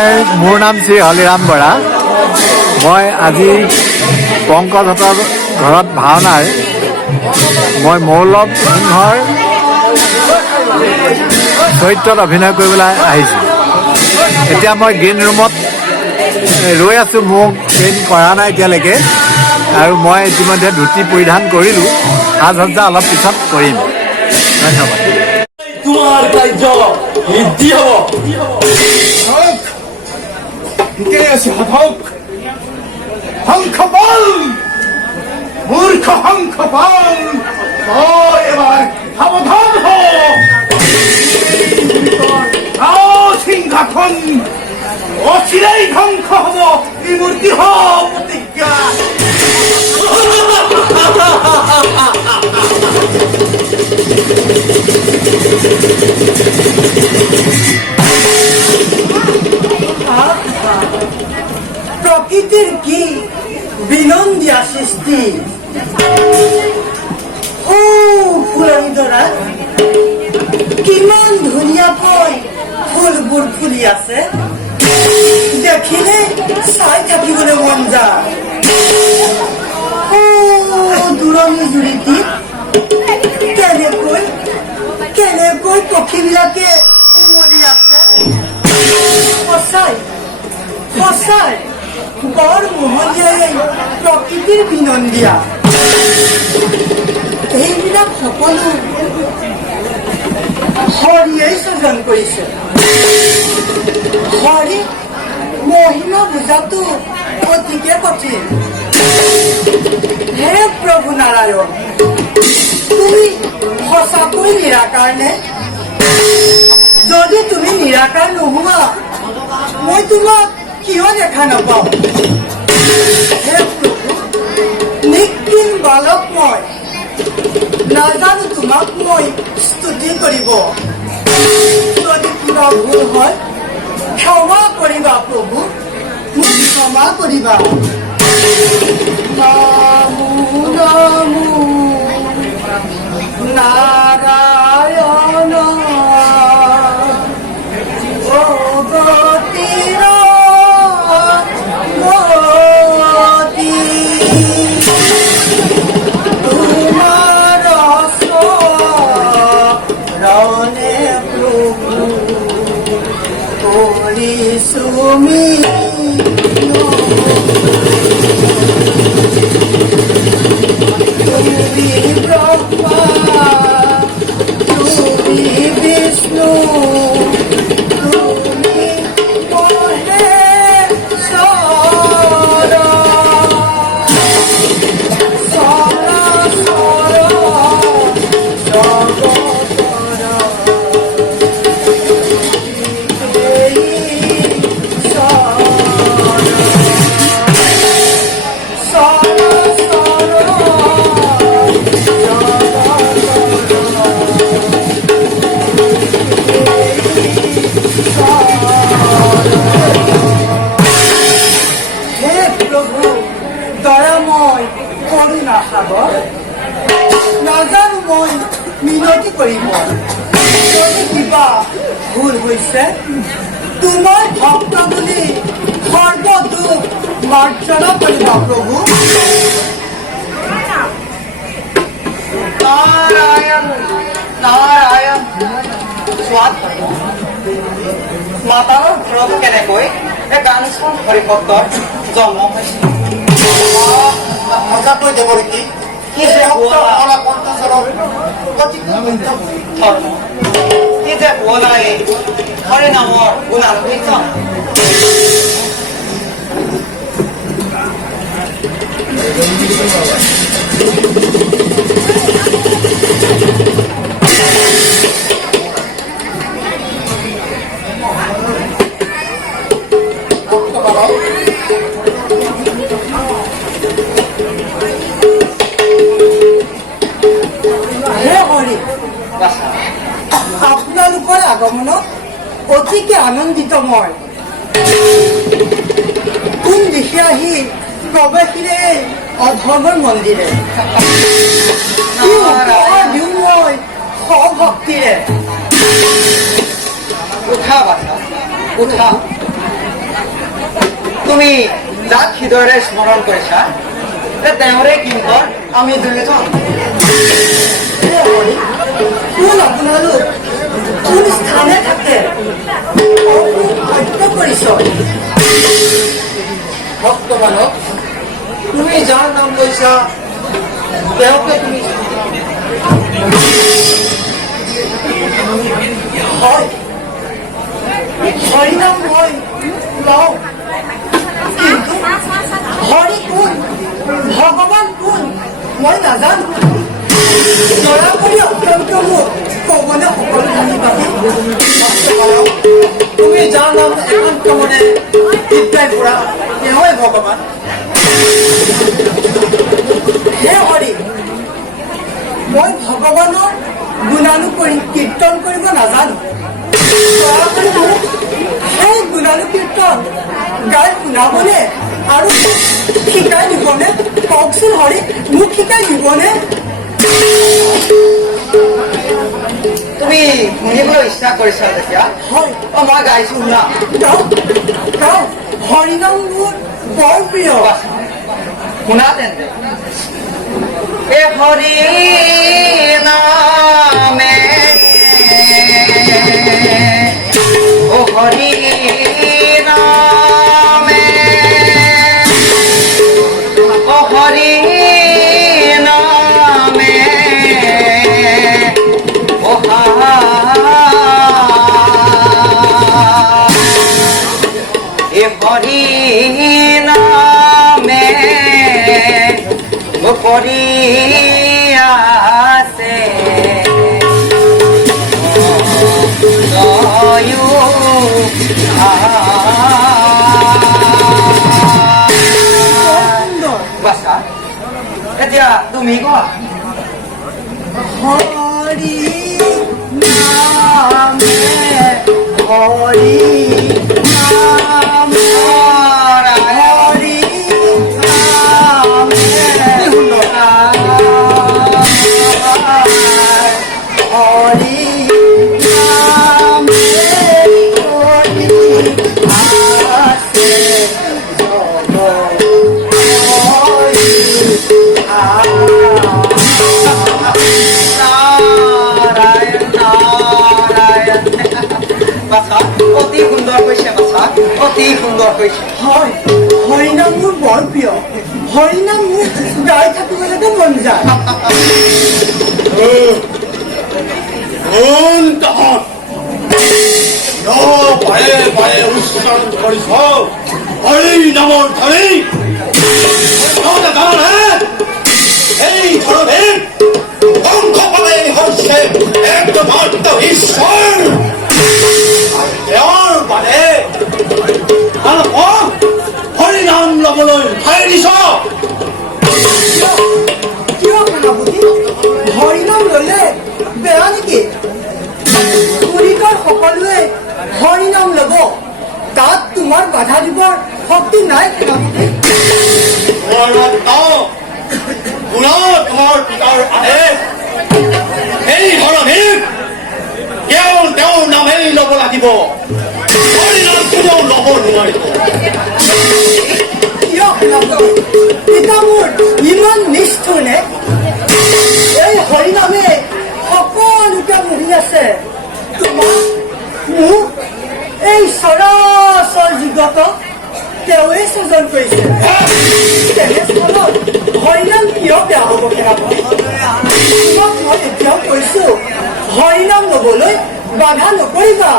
মোৰ নাম শ্ৰী হলিৰাম বৰা। মই আজি পংকজহঁতৰ ঘৰত ভাওনাৰ মই মৌলভ সিংহৰ চৰিত্ৰত অভিনয় কৰিবলৈ আহিছোঁ। এতিয়া মই গ্ৰীণ ৰুমত ৰৈ আছোঁ। মোক ট্ৰেইন কৰা নাই এতিয়ালৈকে, আৰু মই ইতিমধ্যে ধুতি পৰিধান কৰিলোঁ। সাজ সজ্জা অলপ পিছত কৰিম। ধন্যবাদ। তোমাৰ কাৰ্য সিদ্ধি হ'ব। সাধক শংখপাল, মূৰ্খ শংখপাল, তই এবাৰ সাৱধান হ। সিংহাসন অচিৰেই ধ্বংস হব, এই মূৰ্তি হ প্ৰতিজ্ঞা। প্ৰকৃতিৰ কি বিনন্দিয়া সৃষ্টি। ও ফুলনি ধৰা কিমান ধুনীয়াকৈ ফুলবোৰ ফুলি আছে, দেখিলে চাই থাকিবলৈ মন যায়। দূৰণি জুৰিটি কেনেকৈ কেনেকৈ পক্ষীবিলাকে উমলি আছে। সঁচাই সঁচাই বৰ মোহনীয়াই প্ৰকৃতিৰ বিনন্দিয়া। এইবিলাক সকলো হৰিয়েই সৃজন কৰিছে। হৰি মহিমা বুজাটো অতিকে কঠিন। হে প্ৰভু নাৰায়ণ, তুমি সঁচাকৈ নিৰাকাৰ নে? যদি তুমি নিৰাকাৰ নোহোৱা, মই তোমাক কিয় দেখা নাপাওঁ? হে প্ৰভু, নিক্ষীণ বালক মই, নাজানো তোমাক মই স্তুতি কৰিব। যদি কিবা ভুল হয় ক্ষমা কৰিবা প্ৰভু, মোক ক্ষমা কৰিবা। নামো নামো নাৰায়ণ তুমি ব্ৰহ্মা, তুমি বিষ্ণু, তুমি মহেশ্বৰ, সৰাসৰ জগতৰ। নাজানো মই মিনতি কৰিব, যদি কিবা ভুল হৈছে তোমাৰ ভক্ত বুলি সৰ্বদুখ মাৰ্জনা কৰিবা প্ৰভু। নাৰায়ণ নাৰায়ণ। মাতাৰ ঘৰত কেনেকৈ গানখন হৰিভক্তৰ জন্ম হৈছিল? সঁচাকৈ দেৱৰীতি কি যে বলাই হৰি নামৰ গুণান্বিত। আপোনালোকৰ আগমনত অতিকে আনন্দিত মই। কোন দিশে আহি প্ৰৱেশিলে অধৰ্মৰ মন্দিৰে, দিওঁ মই স্বভক্তিৰে। উঠা বাছা উঠা, তুমি যাক হৃদয়েৰে স্মৰণ কৰিছা তেওঁৰে কিংকৰ আমি দুয়োজন কোন আপোনালোক কোন স্থানে থাকে সত্য পৰিচয় ভক্তমানক তুমি যাৰ নাম লৈছা তেওঁকে তুমি হয় হৰিনাম মই লওঁ কিন্তু হৰি কোন ভগৱান কোন মই নাজানো দয়া কৰি অত্যন্ত মোক ক'বলে সকলো জানি পাবি তুমি যাৰ নাম একান্ত মনে বিদ্যাই ফুৰা তেওঁই ভগৱান হে হৰি মই ভগৱানৰ গুণানুকৰি কীৰ্তন কৰিব নাজানো দয়া কৰি মোক সেই গুণানুকীৰ্তন গাই শুনাবনে আৰু শিকাই দিবনে কওকচোন হৰি মোক শিকাই দিবনে তুমি শুনিবলৈ ইচ্ছা কৰিছা তেতিয়া হয় মই গাইছো শুনা হৰিনাম মোৰ বৰ প্ৰিয় শুনা তেন্তে এ হৰি নামে ও হৰি নামে ও হৰি নামে ও এ হৰি নামে ও হৰি আছে বাসা এতিয়া তুমি কোৱা হৰি নামে হৰি নামে হৰি নামে হৰি অতি সুন্দৰ কৈছে বাচা অতি সুন্দৰ কৈছে হয় হৰিনাম মোৰ বৰ প্ৰিয় হৰিনাম মোৰ গাই থাকিবলৈকে মন যায় বাৰে বাৰে উচ্চাৰণ কৰিছ হৰি নামৰ ধৰি এই ধৰণে ধ্বংস পালে হৈছে একমাত্ৰ ঈশ্বৰ তেওঁৰ বাদে হৰি নাম লবলৈ ঠাই দিছ কিয় সেনাপতি হৰিনাম ললে বেয়া নেকি পুৰীকৰ সকলোৱে হৰিনাম লব তাত তোমাৰ বাধা দিবৰ শক্তি নাই সেনাপতি তোমাৰ পিতাৰ আদেশ এই ধৰণে তেওঁৰ নামেই ল'ব লাগিব হৰিনাম কোনেও ল'ব নোৱাৰিব কিয় সেনাপতি পিতা মোৰ ইমান নিষ্ঠুৰ নে এই হৰিনামে সকলোকে মুহি আছে তোমাক মোক এই চৰাচৰ জগতক তেওঁৱে সৃজন কৰিছে তেনেস্থলত হৰিনাম কিয় বেয়া হ'ব সেনাপতি তোমাক মই এতিয়াও কৈছো হৰিনাম ল'বলৈ বাধা নকৰিবা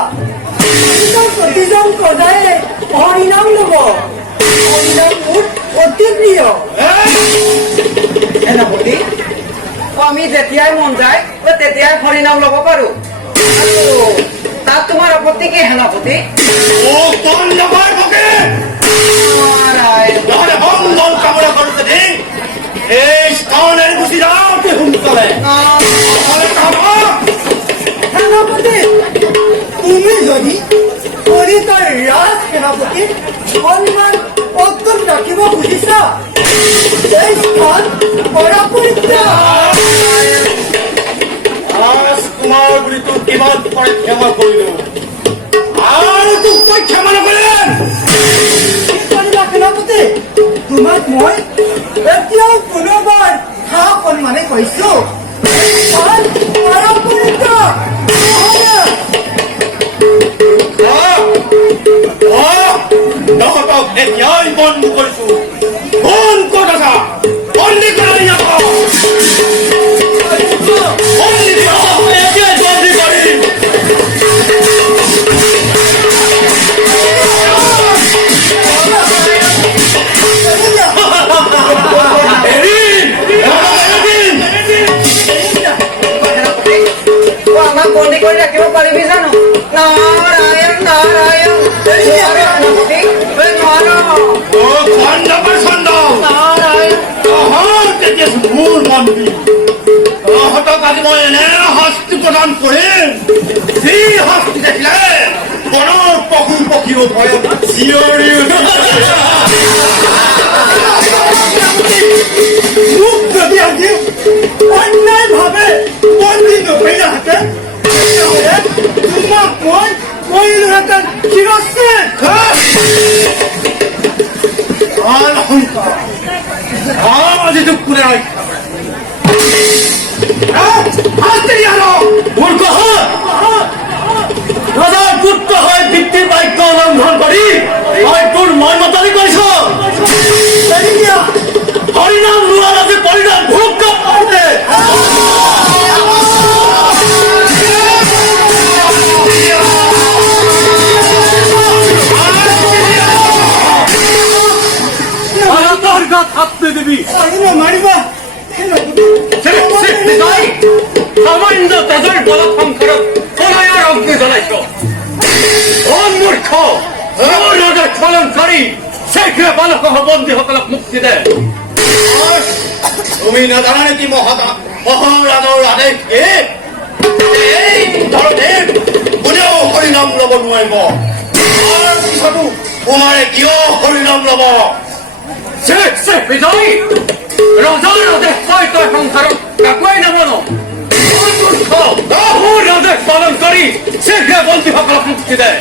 প্ৰতিজন প্ৰজায়ে হৰিনাম ল'ব হৰিনাম মোৰ অতি প্ৰিয় সেনাপতি আমি যেতিয়াই মন যায় তেতিয়াই হৰিনাম ল'ব পাৰো আৰু তাত তোমাৰ আপত্তি কি সেনাপতি মংগল কামনা কৰোঁতে দেই এই স্থানেৰে গুচি যাওঁ অতি সোনকালে সেনাপতি তুমি যদি হৰিতাৰ ৰাজ সেনাপতি সন্মান অটুট ৰাখিব খুজিছা এই স্থান পৰাপৰিত্যাগ ৰাজকুমাৰ বুলি তোক কিমান ক্ষমা কৰিলো আৰু তোক মই ক্ষমা নকৰিম মই এতিয়াও কোনোবাৰ হা সন্মানে কৈছো তহঁতক এতিয়াই বন্ধ কৰিছো কোন ক'ত আছা বন্দী কৰি নাপাওঁ বন্দী এতিয়াই বন্দী কৰিম আমাক বন্দী কৰি ৰাখিব পাৰিবি জানো নাৰায়ণ নাৰায়ণ মোৰ মন্ত্ৰী তহঁতক আজি মই এনে শাস্তি প্ৰদান কৰিম যি শাস্তি দেখিলে বনৰ পশু পক্ষীও ভয়ত চিঞৰি মোক যদি আজি অন্যায়ভাৱে বন্দী নকৰিলেহেঁতেন তোমাক মই কৰিলোহেঁতেন শিৰচ্ছেদ আজি তোক কোনে মূৰ্খ ৰজাৰ পুত্ৰ হৈ পিতৃৰ বাক্য উলংঘন কৰি মই তোৰ মই মতালি কৰিছ হৰিনাম লোৱাৰ আজি পৰিণাম ভোগ কৰিছে থাকতে দিবি মাৰিবা সামান্য তেজৰ বল সংসাৰত পলায়ৰ অগ্নি জ্বলাইছ মূৰ্খ খলন কৰি শীঘ্ৰে বালকসহ বন্দীসকলক মুক্তি দে তুমি নাজানা নেকি মহাৰাজৰ আদেশ এই ধৰণে কোনেও হৰিনাম ল'ব নোৱাৰিব তাৰ পিছতো কুমাৰে কিয় হৰিনাম ল'ব বিজয় ৰজাৰ আদেশ পাই তই সংসাৰত কাকুৱাই নামানো মোৰ আদেশ পালন কৰি শীঘ্ৰে বন্দীসকলক মুক্তি দে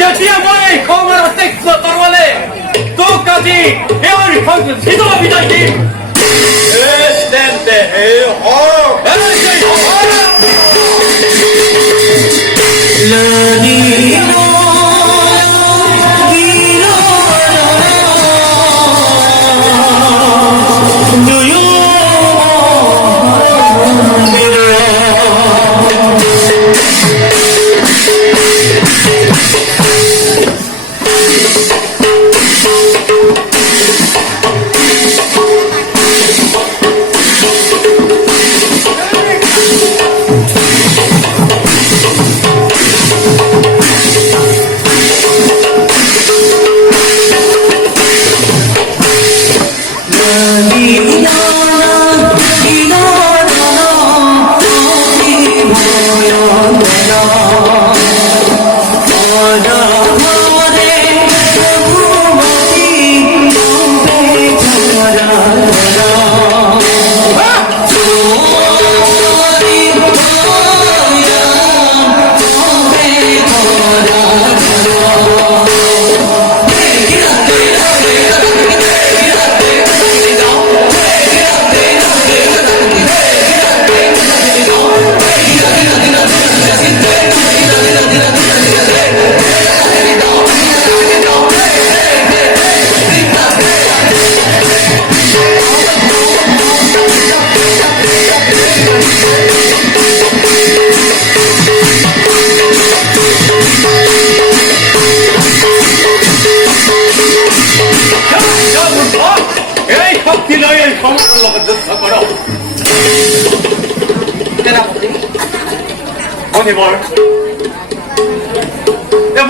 তেতিয়া মই খবৰ অত্যক্ষ তৰৱালে তোক আজি ভিতৰৰ বিদায় দিম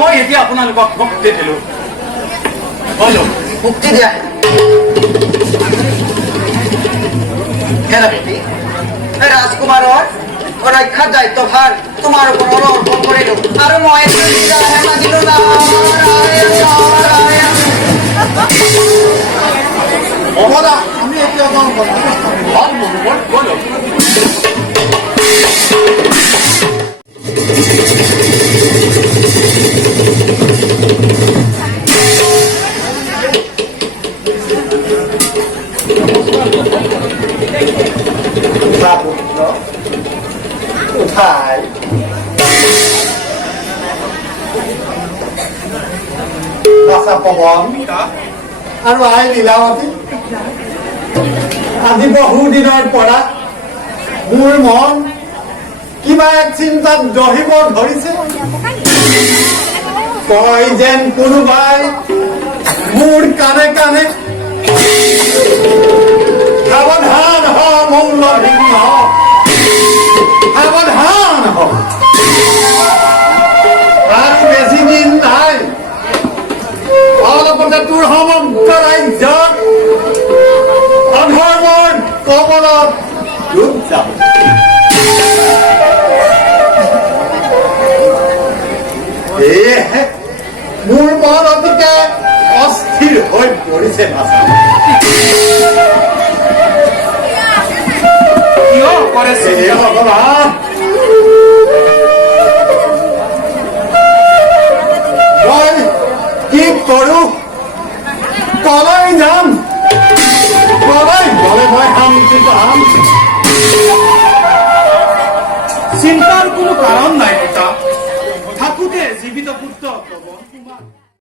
মই এতিয়া আপোনালোকক মুক্তি দিলো মুক্তি দিয়া ৰাজকুমাৰৰ ৰক্ষাৰ দায়িত্বভাৰ তোমাৰ ওপৰত অৰ্পণ কৰিলো আৰু মই মহোদয় আমি ভাল মনোবৰ গ'ল উঠাই ৰাজা পৱন আৰু আই লীলাৱতী, আজি বহুদিনৰ পৰা মোৰ মন কিবা এক চিন্তাত দহিব ধৰিছে। কয় যেন কোনোবাই মোৰ কাণে কাণে সাৱধান হ মৌলভীন হ, সাৱধান হ, আৰু বেছি দিন নাই, অলপতে তোৰ সমগ্ৰ ৰাজ্যত অধৰ্মৰ কবলত ডুব যাব। সেয়েহে মোৰ মন অতিকে অস্থিৰ হৈ পৰিছে। ভগৱান, মই কি কৰো, কলৈ যাম, কলৈ গ'লে মই শান্তি পাম? চিন্তাৰ কোনো কাৰণ নাই পিতা, থাকোঁতে জীৱিত পুত্ৰ